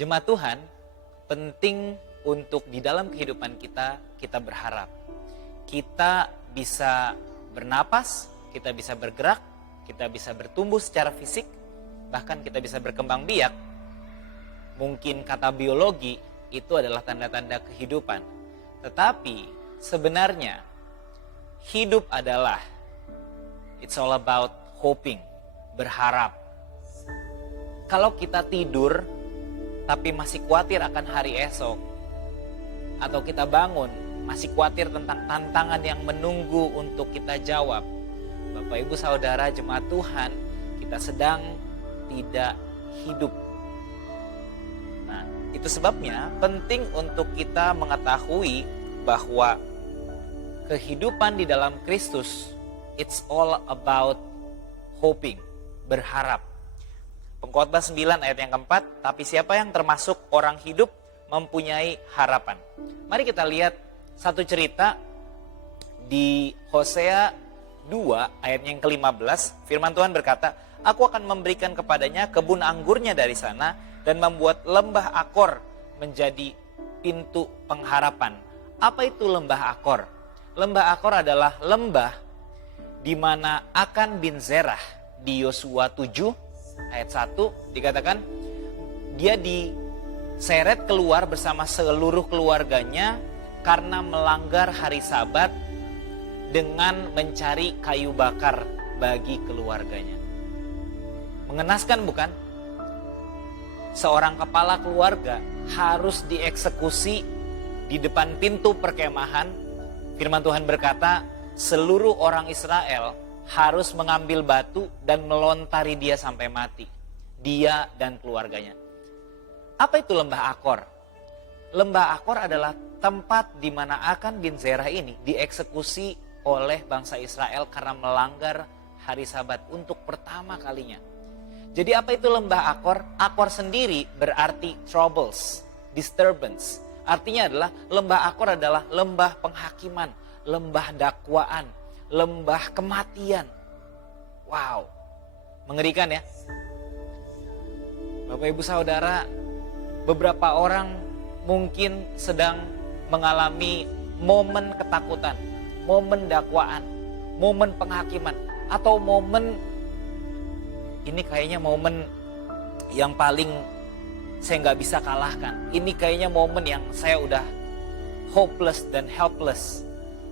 Jemaat Tuhan, penting untuk di dalam kehidupan kita berharap. Kita bisa bernapas, kita bisa bergerak, kita bisa bertumbuh secara fisik, bahkan kita bisa berkembang biak. Mungkin kata biologi itu adalah tanda-tanda kehidupan. Tetapi sebenarnya hidup adalah it's all about hoping, berharap. Kalau kita tidur tapi masih khawatir akan hari esok, atau kita bangun masih khawatir tentang tantangan yang menunggu untuk kita jawab, Bapak Ibu Saudara jemaat Tuhan, kita sedang tidak hidup. Nah, itu sebabnya penting untuk kita mengetahui bahwa kehidupan di dalam Kristus it's all about hoping, berharap. Pengkhotbah 9 ayat yang keempat, tapi siapa yang termasuk orang hidup mempunyai harapan. Mari kita lihat satu cerita di Hosea 2 ayat yang ke-15. Firman Tuhan berkata, aku akan memberikan kepadanya kebun anggurnya dari sana dan membuat lembah Akor menjadi pintu pengharapan. Apa itu lembah Akor? Lembah Akor adalah lembah di mana Akan bin Zerah di Yosua 7 ayat 1 dikatakan dia diseret keluar bersama seluruh keluarganya karena melanggar hari Sabat dengan mencari kayu bakar bagi keluarganya. Mengenaskan bukan? Seorang kepala keluarga harus dieksekusi di depan pintu perkemahan. Firman Tuhan berkata, seluruh orang Israel harus mengambil batu dan melontari dia sampai mati. Dia dan keluarganya. Apa itu lembah Akor? Lembah Akor adalah tempat di mana Akan bin Zerah ini dieksekusi oleh bangsa Israel karena melanggar hari Sabat untuk pertama kalinya. Jadi apa itu lembah Akor? Akor sendiri berarti troubles, disturbance. Artinya adalah lembah Akor adalah lembah penghakiman, lembah dakwaan, lembah kematian. Wow, mengerikan ya. Bapak Ibu Saudara, beberapa orang mungkin sedang mengalami momen ketakutan, momen dakwaan, momen penghakiman, atau momen ini kayaknya momen yang paling saya nggak bisa kalahkan. Ini kayaknya momen yang saya udah hopeless dan helpless.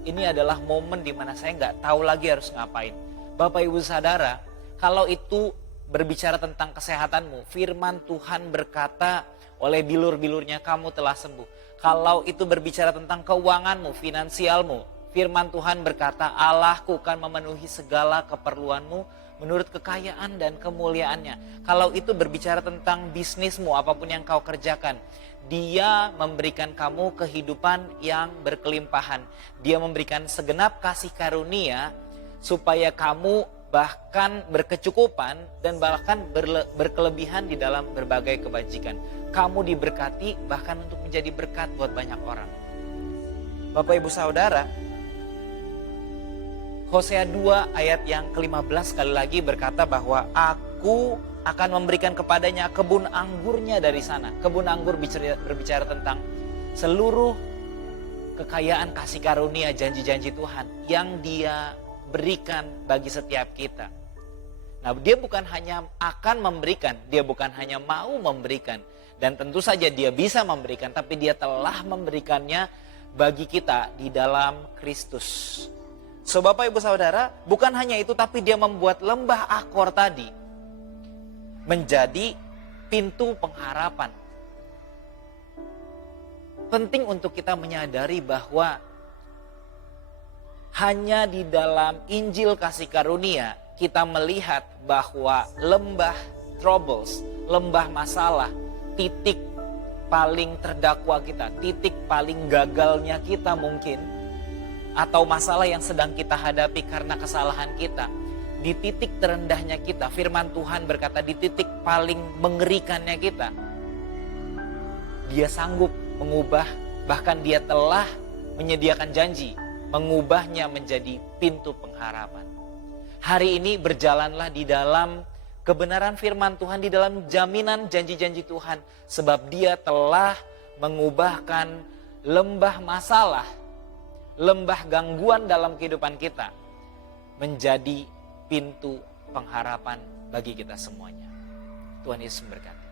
Ini adalah momen di mana saya nggak tahu lagi harus ngapain. Bapak Ibu Saudara, kalau itu berbicara tentang kesehatanmu, firman Tuhan berkata oleh bilur-bilurnya kamu telah sembuh. Kalau itu berbicara tentang keuanganmu, finansialmu, firman Tuhan berkata Allahku akan memenuhi segala keperluanmu menurut kekayaan dan kemuliaannya. Kalau itu berbicara tentang bisnismu, apapun yang kau kerjakan, Dia memberikan kamu kehidupan yang berkelimpahan. Dia memberikan segenap kasih karunia supaya kamu bahkan berkecukupan dan bahkan berkelebihan di dalam berbagai kebajikan. Kamu diberkati bahkan untuk menjadi berkat buat banyak orang. Bapak Ibu Saudara, Hosea 2 ayat yang ke-15 sekali lagi berkata bahwa aku akan memberikan kepadanya kebun anggurnya dari sana. Kebun anggur berbicara tentang seluruh kekayaan kasih karunia janji-janji Tuhan yang Dia berikan bagi setiap kita. Nah, Dia bukan hanya akan memberikan, Dia bukan hanya mau memberikan, dan tentu saja Dia bisa memberikan, tapi Dia telah memberikannya bagi kita di dalam Kristus. So Bapak Ibu Saudara, bukan hanya itu, tapi Dia membuat lembah Akor tadi menjadi pintu pengharapan. Penting untuk kita menyadari bahwa hanya di dalam Injil kasih karunia kita melihat bahwa lembah troubles, lembah masalah, titik paling terdakwa kita, titik paling gagalnya kita mungkin, atau masalah yang sedang kita hadapi karena kesalahan kita, di titik terendahnya kita, firman Tuhan berkata di titik paling mengerikannya kita, Dia sanggup mengubah, bahkan Dia telah menyediakan janji, mengubahnya menjadi pintu pengharapan. Hari ini berjalanlah di dalam kebenaran firman Tuhan, di dalam jaminan janji-janji Tuhan. Sebab Dia telah mengubahkan lembah masalah, lembah gangguan dalam kehidupan kita menjadi pintu pengharapan bagi kita semuanya. Tuhan Yesus memberkati.